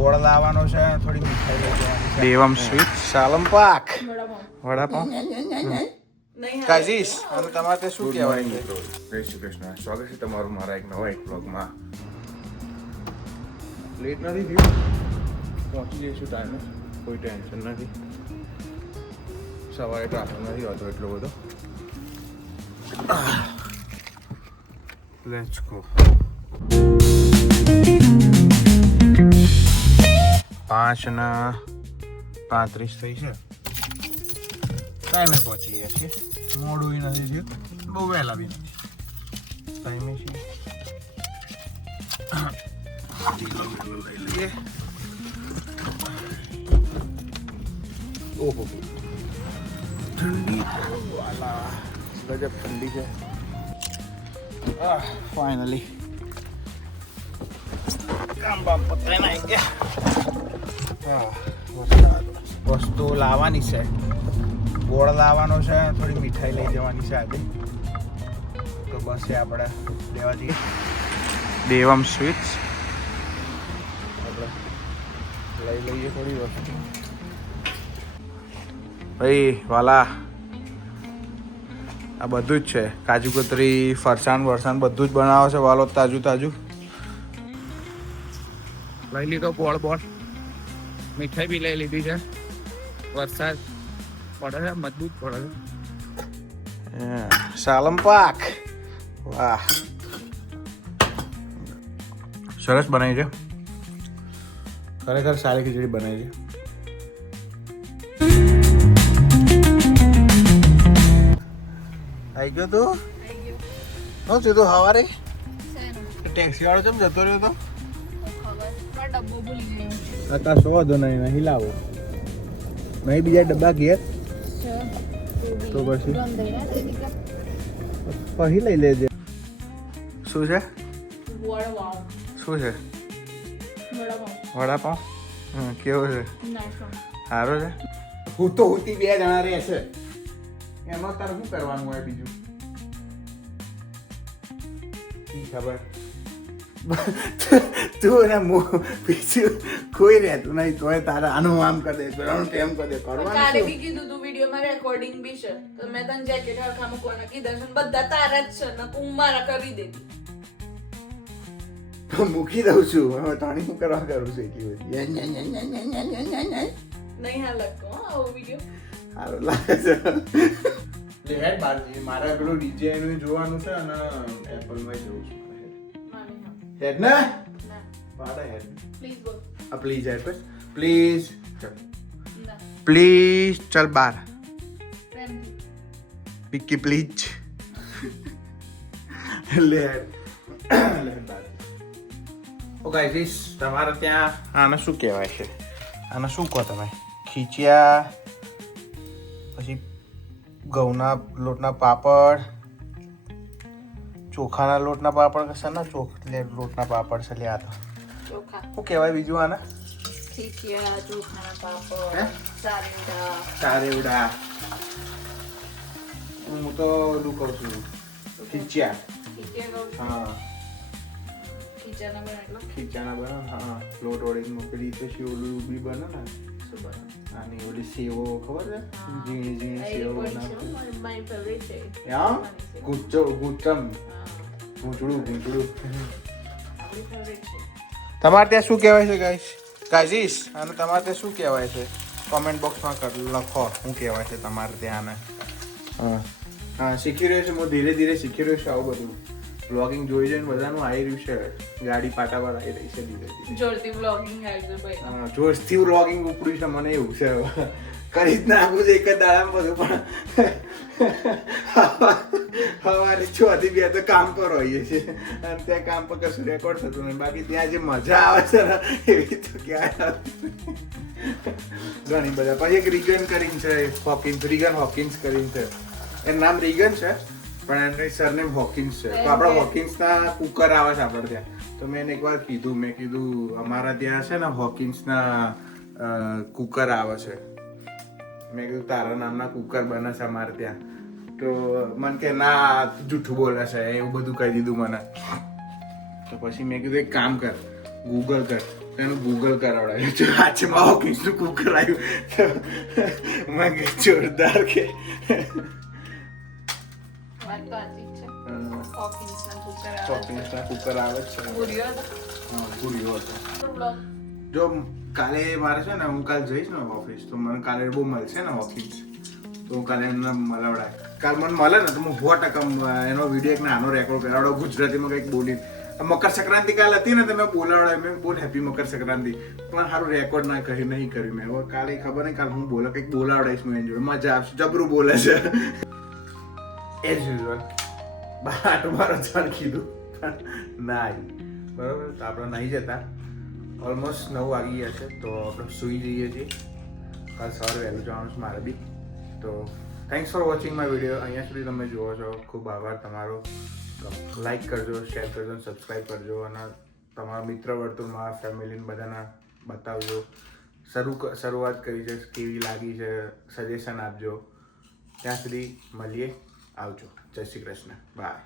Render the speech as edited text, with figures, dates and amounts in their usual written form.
ગોળ લાવવાનો છે, થોડી મીઠાઈ લઈ જવાની છે. દેવમ સ્વીટ સાલમ પાક વડાપાવ કાજીસ અને તમારે શું કહેવાય છે? જય શ્રી કૃષ્ણ, સ્વાગત છે તમારું મારા એક નવા એક બ્લોગમાં. લેટ નથી થયું, પહોંચી જઈશું ટાઈમે, કોઈ ટેન્શન નથી. સવારે ટ્રાફિક નથી હોતો એટલો બધો. Let's go. 5:35 થઈ છે, ટાઈમે પહોંચી ગયા છીએ. મોડું નથી થયું, બહુ વહેલા બી નથી, ટાઈમે છીએ. લઈ લઈએ. ઓહો ઠંડી વાલા ગજબ ઠંડી છે. ફાઇનલી કામ બામ પતાવીને આવી ગયા. વસ્તુ લાવવાની છે, ગોળ લાવવાનો છે, થોડી મીઠાઈ લઈ જવાની છે આજે. તો બસ એ આપણે લેવા જઈએ દેવમ સ્વીટ્સ. આપણે લઈ લઈએ થોડી વસ્તુ. ભાઈ વાલા આ બધું જ છે, કાજુ કતરી, ફરસાણ વરસાણ બધું જ બનાવે છે વાલો, તાજું તાજું. લઈ લીધો ગોળ બોળ, મીઠાઈ બી લઈ લીધી છે. વરસાદ પડે છે, મજબૂત પડે છે. સાલમ પાક વાહ, સરસ બનાવી છે, ખરેખર સારી ખીચડી બનાવી છે. આવી ગયો તું? શું સીધું સવારે ટેક્સી વાળો કેમ જતો રહ્યો તો? કશો વાંધો નહીં લાવો, નહીં બીજા ડબ્બા ઘેર તો પછી લઈ લેજે. શું છે? શું છે? વડાપાવ. કેવો છે? સારો છે. હું તો હોતી 2 જણા રહેશે, એમાં તારે શું કરવાનું હોય બીજું? ખબર તું ને બીજું કોઈ રહેતું નહીં, તોય તારે આનું આમ કરી દે, પેલાનું તેમ કરી દે, કરવાનું. કાલે બી કીધું તું વિડીયોમાં રેકોર્ડિંગ બી છે, તો મેં તને જેકેટ હરખા મૂકવાના કીધા છે, બધા તારા જ છે ને, તું મારા કરી દેતી. મૂકી દઉં છું હવે, તાણી શું કરવા કરું છું એટલી બધી. નહીં હા લાગતો આવો વિડીયો સારું લાગે છે. હેડ બારજી મારે પેલું ડીજે એનું જોવાનું છે અને એપલમાં જવું છું. હેડ ને પાડા હેડ પ્લીઝ બોલ. પ્લીઝ હેડ પ્લીઝ ના પ્લીઝ ચલ બાર ફ્રેન્ડ વિકી પ્લીઝ લે હેડ બાર. ઓ ગાઈસ, તમારે ત્યાં આને શું કહેવાય છે? આને શું કહો તમે? ખીચિયા, પછી ઘઉંના લોટના પાપડ, ચોખાના લોટના પાપડ, કશાના લોટના પાપડ છે? લ્યા તો ચોખા. શું કહેવાય બીજું આને? ખીચિયા, ચોખાના હે? પાપડ, સારેવડા. ચારેવડા. હું તો ઓલું કહું છું ખીચિયા. ખીચિયા કહું છું. હા ખીચાના બને એટલો ખીચાના બને. હા લોટ વળી મોકલી તો ઓલું બી બને ને. શું બને? આની ઓલી સેવો ખબર છે? ઝીણી ઝીણી સેવો બનાવે. મારી ફેવરેટ છે. ગુચમ ગૂંચડું આપણી ફેવરેટ છે. તમારે ત્યાં શું કહેવાય છે ગાઈસ? કાજીસ અને તમારે ત્યાં શું કહેવાય છે? કોમેન્ટ બોક્સમાં લખો શું કહેવાય છે તમારે ત્યાં. હા શીખી રહ્યો છું, હું ધીરે ધીરે શીખી રહ્યો છું. આવું બધું બ્લોગિંગ જોઈ જોઈને બધાનું આવી રહ્યું છે, ગાડી પાટા પર આવી રહી છે ધીરે ધીરે. જોરથી બ્લોગિંગ આવી છે ભાઈ. હા જોશથી બ્લોગિંગ ઉપડ્યું છે મને, એવું છે કરી જ નાખું છે એક જ દાડામાં બધું. પણ સવારે 6 થી 2 તો કામ પર હોઈએ છે અને ત્યાં કામ પર કશું રેકોર્ડ થતું નહીં. બાકી ત્યાં જે મજા આવે છે ને એવી તો ક્યાંય ઘણી બધા. પછી એક રીગન કરીને છે, હોકિન્સ, રીગન હોકિન્સ કરીને છે. એનું નામ રીગન છે પણ એનું સરનેમ હોકિન્સ છે. તો આપણા હોકિન્સના કુકર આવે છે આપણે ત્યાં. તો મેં એને એકવાર કીધું, મેં કીધું અમારા ત્યાં છે ને હોકિન્સના કુકર આવે છે. મેં કીધું તારા નામના કુકર બને છે અમારે ત્યાં. તો મને કે ના જૂઠું બોલે છે, એવું બધું કહી દીધું મને. તો પછી મેં કીધું એક કામ કર, ગૂગલ કર એનું ગૂગલ કરાવડાવ્યું છે હાથમાં હોકિંગ્સનું કુકર આવ્યું મેં કીધું જોરદાર કે વાત તો સાચી જ છે. હોકિન્સના કુકર આવે છે. હોકિંગ્સના કુકર આવે જ છે પૂરીઓ હતો. હા પૂર્યો હતો તો બ્લોગ જો કાલે મારે છે ને હું કાલે જઈશ ને ઓફિસ તો મને કાલે બહુ મળશે ને હોકિંગ્સ તો હું કાલે એમને મળવડાય કાલે મને મળે ને તો હું 100% એનો વિડીયો એક નાનો રેકોર્ડ કરાવડો ગુજરાતીમાં કંઈક બોલીને મકર સંક્રાંતિ કાલ હતી ને તો મેં બોલાવડાય મેં બહુ હેપી મકર સંક્રાંતિ પણ સારું રેકોર્ડ ના કરી નહીં કર્યું મેં હવે કાલે ખબર નહીં કાલે હું કંઈક બોલાવડાઈશ મેં જોડે મજા આવશે જબરું બોલે છે એઝ યુઝ્યુઅલ બાટું મારો ચાલ કીધું પણ ના આવી બરાબર તો આપણે નહીં જતા ઓલમોસ્ટ 9 વાગી ગયા છે તો આપણે સૂઈ જઈએ છીએ કાલ સવારે વહેલું જવાનું છે મારે બી તો thanks for watching my video અહીંયા સુધી તમે જુઓ છો ખૂબ આભાર તમારો લાઈક કરજો શેર કરજો અને સબસ્ક્રાઈબ કરજો અને તમારા મિત્ર વર્તુળમાં ફેમિલીને બધાના બતાવજો શરૂઆત કરી છે કેવી લાગી છે સજેશન આપજો ત્યાં સુધી મળીએ આવજો જય શ્રી કૃષ્ણ બાય